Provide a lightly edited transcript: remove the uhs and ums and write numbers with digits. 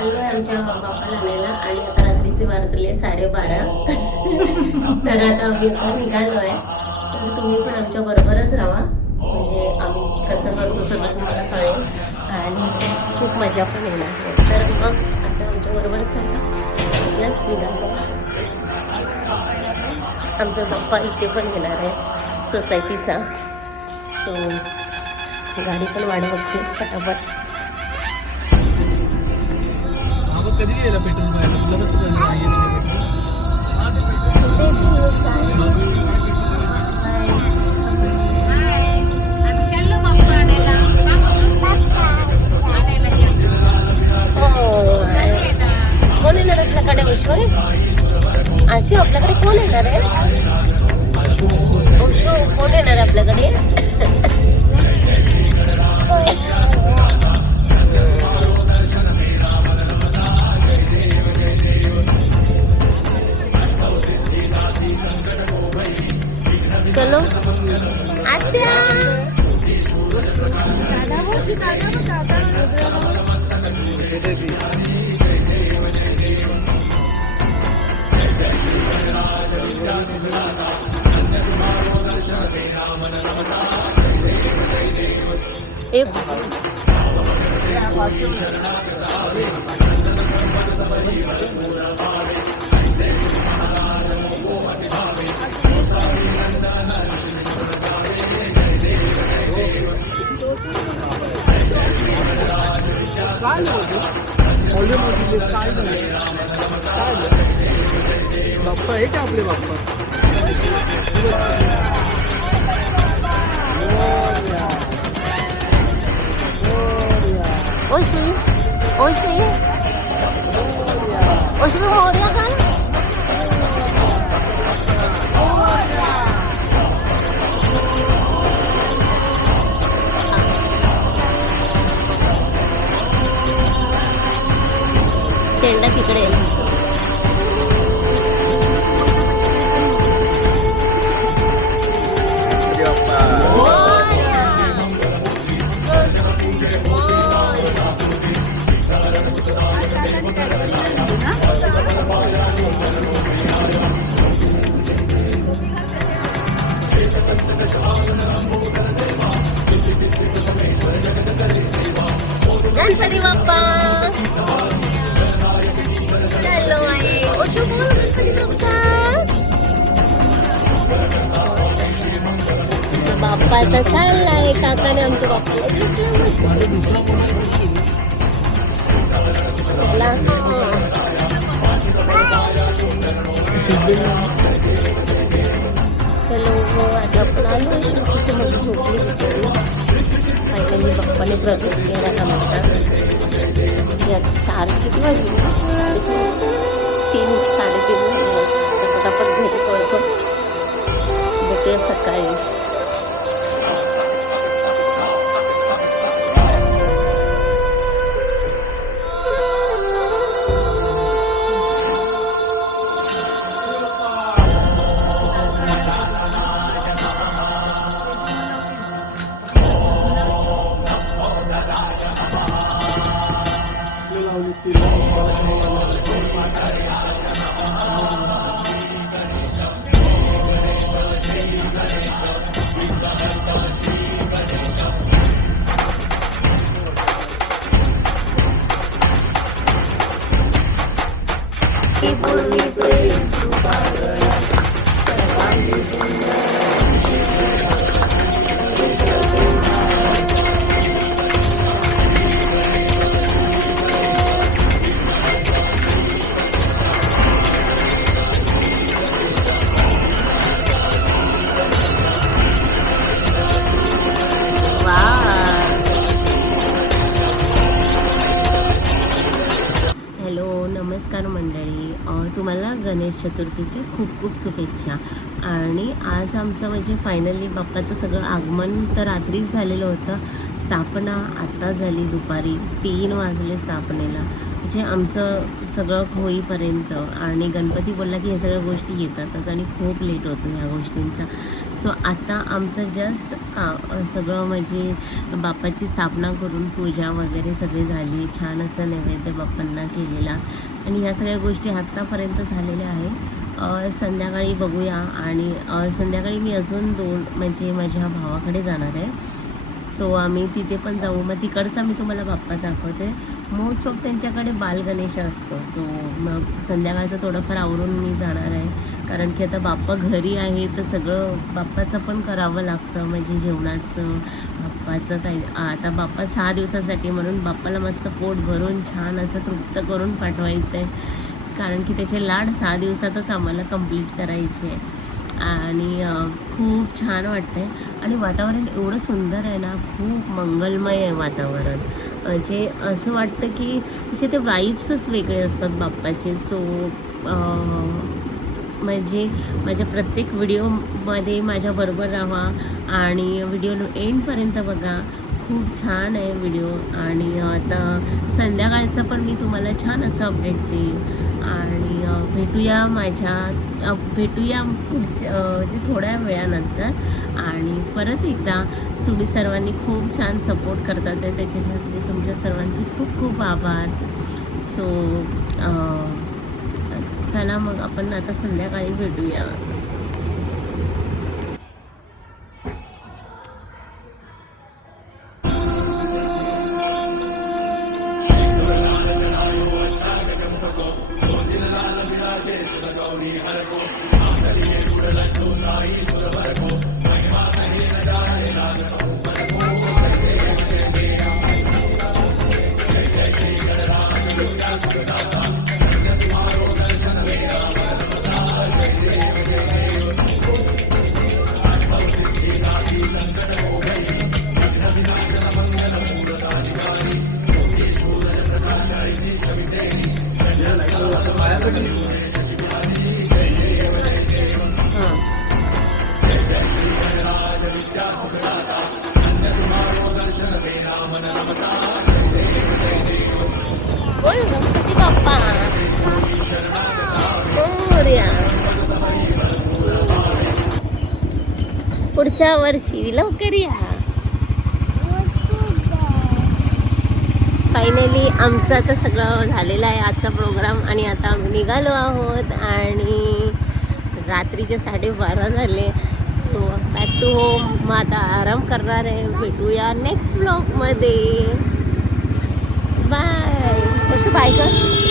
चाललोय आमच्या बाप्पाला आणायला आणि आता रात्रीचे वाजले 12:30. तर आता आम्ही आता निघालोय. तर तुम्ही पण आमच्या बरोबरच राहा, म्हणजे आम्ही कसं करतो सगळं तुम्हाला कळेल आणि खूप मजा पण येणार आहे. तर मग आता आमच्या बरोबर चला, जस्ट निघालो. आमचा बाप्पा इथे पण घेणार आहे सोसायटीचा, सो गाडी पण वाढ बघते पटापट. कधी गेला पेट्रोल पाहिजे तुला कसं कोण येणार आपल्याकडे? विश्वास आशू आपल्याकडे कोण येणार आहे? उशू कोण येणार आपल्याकडे? चलो आत्या. बाप्पा आहे का आपले बाप्पा? ओशी ओशी ओशी मोर्या का? शेंडा तिकडे गणपती बाप्पा. चलो आहे ओशो बोल गणपती बाप्पा. बाप्पा तर चाललाय. काकाने आमच्या बाप्पाला चलो हो. आता आपण आलो तिथे मग झोपली बिचारी. फायनली बाप्पाने प्रवेश केला का म्हणतात. आता 4 किती वाजले? 3 3:30 वाजले. तर पटापट घरी पळतो. बघूया सकाळी. नमस्कार मंडळी, तुम्हाला गणेश चतुर्थीच्या खूप खूप शुभेच्छा. आणि आज आमचं म्हणजे फायनली बाप्पाचं सगळं आगमन तर रात्रीच झालेलं होतं. स्थापना आत्ता झाली दुपारी 3 वाजले स्थापनेला. म्हणजे आमचं सगळं होईपर्यंत आणि गणपती बोलला की ह्या सगळ्या गोष्टी येतातच आणि खूप लेट होतो ह्या गोष्टींचा. सो आता आमचं जस्ट सगळं म्हणजे बाप्पाची स्थापना करून पूजा वगैरे सगळी झाली. छान असं नैवेद्य बाप्पांना केलेला आणि ह्या सगळ्या गोष्टी आत्तापर्यंत झालेल्या आहे. संध्याकाळी बघूया आणि संध्याकाळी मी अजून 2 म्हणजे माझ्या भावाकडे जाणार आहे. सो आम्ही तिथे पण जाऊ. मग तिकडचा मी तुम्हाला बाप्पा दाखवते. मोस्ट ऑफ त्यांच्याकडे बालगणेश असतो. सो मग संध्याकाळचं थोडंफार आवरून मी जाणार आहे. कारण की आता बाप्पा घरी आहे तर सगळं बाप्पाचं पण करावं लागतं. म्हणजे जेवणाचं बाप्पाचं काही आता बाप्पा 6 दिवसासाठी म्हणून बाप्पाला मस्त पोट भरून छान असं तृप्त करून पाठवायचं आहे. कारण की त्याचे लाड 6 दिवसातच आम्हाला कंप्लीट करायचे आहे. आणि खूप छान वाटतं आहे आणि वातावरण एवढं सुंदर आहे ना, खूप मंगलमय आहे वातावरण. म्हणजे असं वाटतं की असे ते वाईब्सच वेगळे असतात बाप्पाचे. सो म्हणजे माझ्या प्रत्येक व्हिडिओमध्ये माझ्याबरोबर राहा आणि व्हिडिओ एंडपर्यंत बघा. खूप छान आहे व्हिडिओ. आणि आता संध्याकाळचं पण मी तुम्हाला छान असं अपडेट देईन. आणि भेटूया पुढच्या म्हणजे थोड्या वेळानंतर. आणि परत एकदा तुम्ही सर्वांनी खूप छान सपोर्ट करतात आहे त्याच्यासाठी तुमच्या सर्वांचे खूप खूप आभार. सो चला मग आपण आता संध्याकाळी भेटूया. बोल गणपती बाप्पा मोरया. पुढच्या वर्षी लवकर या. फायनली आमचं आता सगळं झालेलं आहे आजचा प्रोग्राम. आणि आता आम्ही निघालो आहोत आणि रात्रीचे 12:30 झाले. So back to home. मग आता आराम करणार आहे. भेटूया नेक्स्ट ब्लॉगमध्ये. बाय. कशी बाय कर.